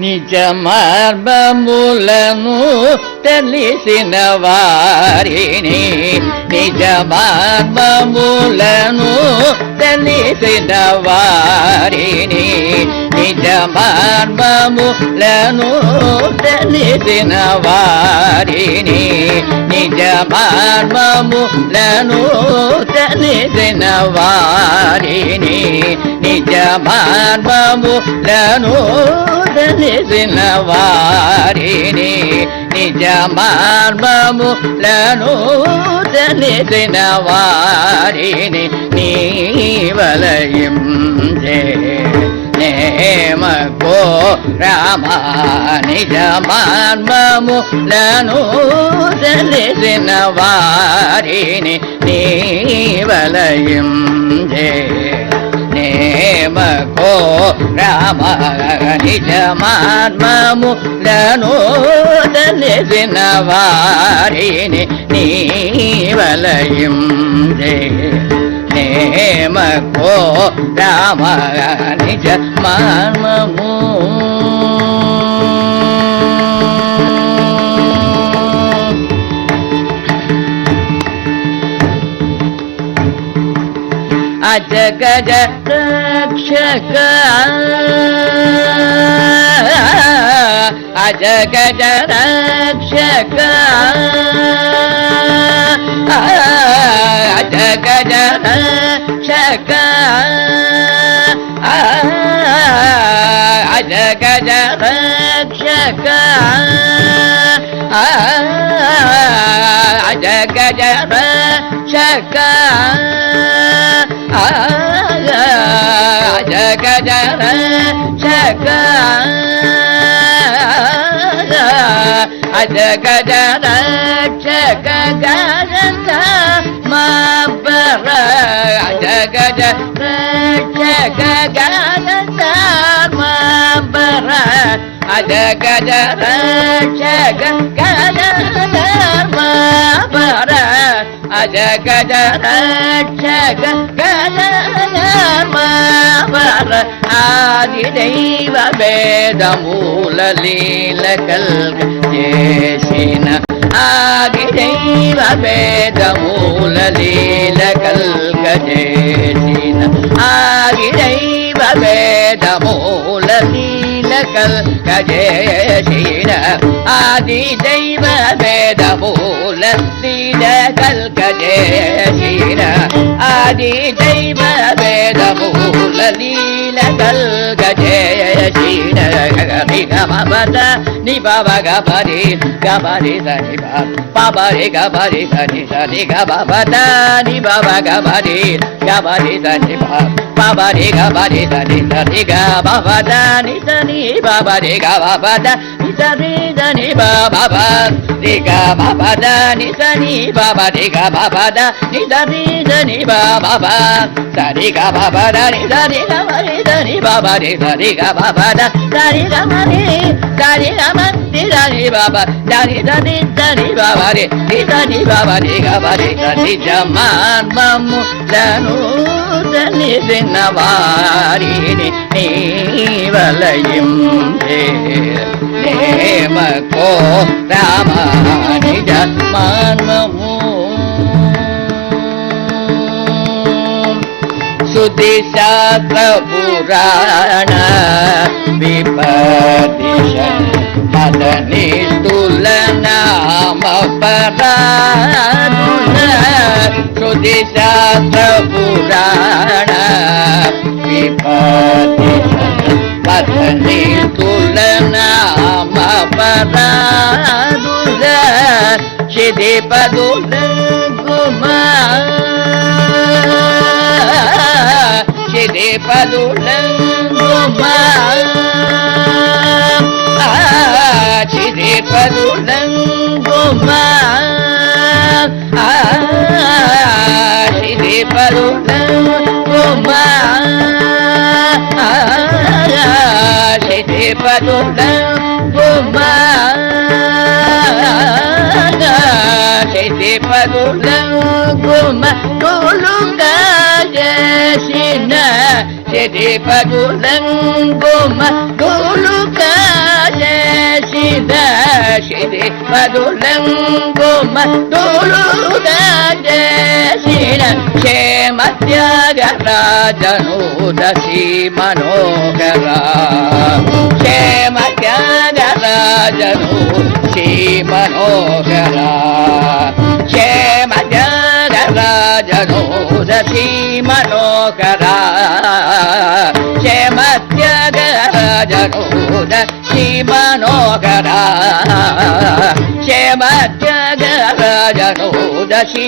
నిజ మార్గములను తెలిసిన వారిని నిజ మార్గములను తెలిసిన వారిని నిజ మార్గములను తెలిసిన వారిని నిజ మార్గములను తెలిసిన వారిని నిజ మార్గములను తెలిసిన వారిని నిజ మార్గములను తెలిసిన వారిని నీ వలయించే నేమకో రామ నిజ మార్గములను తెలిసిన వారిని నీ వలయించే నేమకో రామ నిజ మార్గములను తెలిసిన వారిని నీ వలయించే నేమకో రామ నిజ మార్గము అజగజ రక్షక అజగజ రక్షక అజగజ రక్షక అజగజ రక్షక అజగజ రక్షక జగజ రక్షక అజగజ రక్షక గజ మాబర అజగజ రక్షక గజ మాబర అజగజ రక్షక గజ మాబర అజగజ రక్షక గజ మాబర ఆదిదైవ వేదమూల లీల కల్గ చేసిన ఆదిదైవ వేదమూల లీల కల్గ చేసిన ఆదిదైవ వేదమూల లీల కల్గ చేసిన ఆదిదైవ వేదమూల లీల కల్గ చేసిన ఆదిదైవ వేదమూల లీల కల్గ చేసిన గమపద ని బాబ గబరి గబరి దని బాబరి గబరి దని సని గబపద ని బాబ గబరి గబరి దని బాబరి గబరి దని సని గబపద ని సని బాబరి గబపద ని సని దని బాబ రి గబపద ని సని బాబ రి గబపద ని సని దని బాబ సరి గబపద ని సని గబరి దని బాబ రి సరి గబపద సరి గమరి సరి గమరి దని బాబ దని దని దని బాబ రి దని బాబ రి గబరి దని జమాన్మము లను తెలిసిన వారిని నీ వలయించే నేమకో రామ నిజ మార్గము శుద్ధి శాస్త్ర పురాణ విపదిశ మదనిస్తుల నామ పరానుల శుద్ధి శాస్త్ర పురాణ విపదిశ మదనిస్తుల నామ పరానుల సిద్ధి పదుల కుమార్ సిద్ధి పదుల కుమార్ సిద్ధి పదుల కుమార్ సిద్ధి పదుల కుమార్ సిద్ధి పదుల కుమార్ సిద్ధి పదుల కుమార్ తోలుగా చేసిన సిద్ధి పదుల కుమార్ తోలుగా శిది పదులంగుమ తులుగా చేసిన క్షేమ త్యాగరాజను దశి మనోహర క్షేమ త్యాగరాజను శ్రీ మనోహర క్షేమ త్యాగరాజను దశి మనోహర క్షేమ త్యాగరాజను దశి మనోహర క్షేమ త్యాగరాజను దశి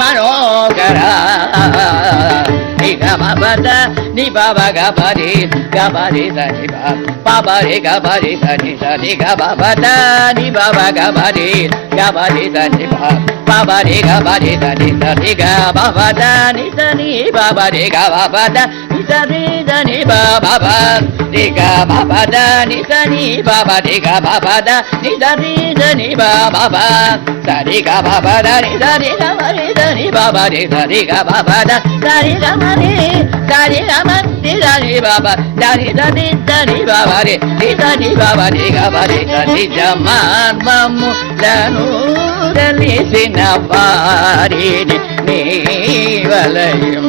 మనోహర నిగమపద నిబగబరి గబరి ధని బాబరి గబరి ధని ధని గబపద నిబగబరి గబరి ధని బాబరి గబరి ధని ధని గబపద నిధని బాబరి గబపద నిధని ధని బాబ నిగమపద నిధని బాబరి గబపద నిధని ధని బాబ సరి గబపద నిధని గబరి ధని బాబరి సరి గబపద సరి గమరి సరి గమరి ధని బాబ ధని ధని ధని బాబరి నిధని బాబరి గబరి ధని జమాన్మము ధను తెలిసిన వారిని నీ వలయం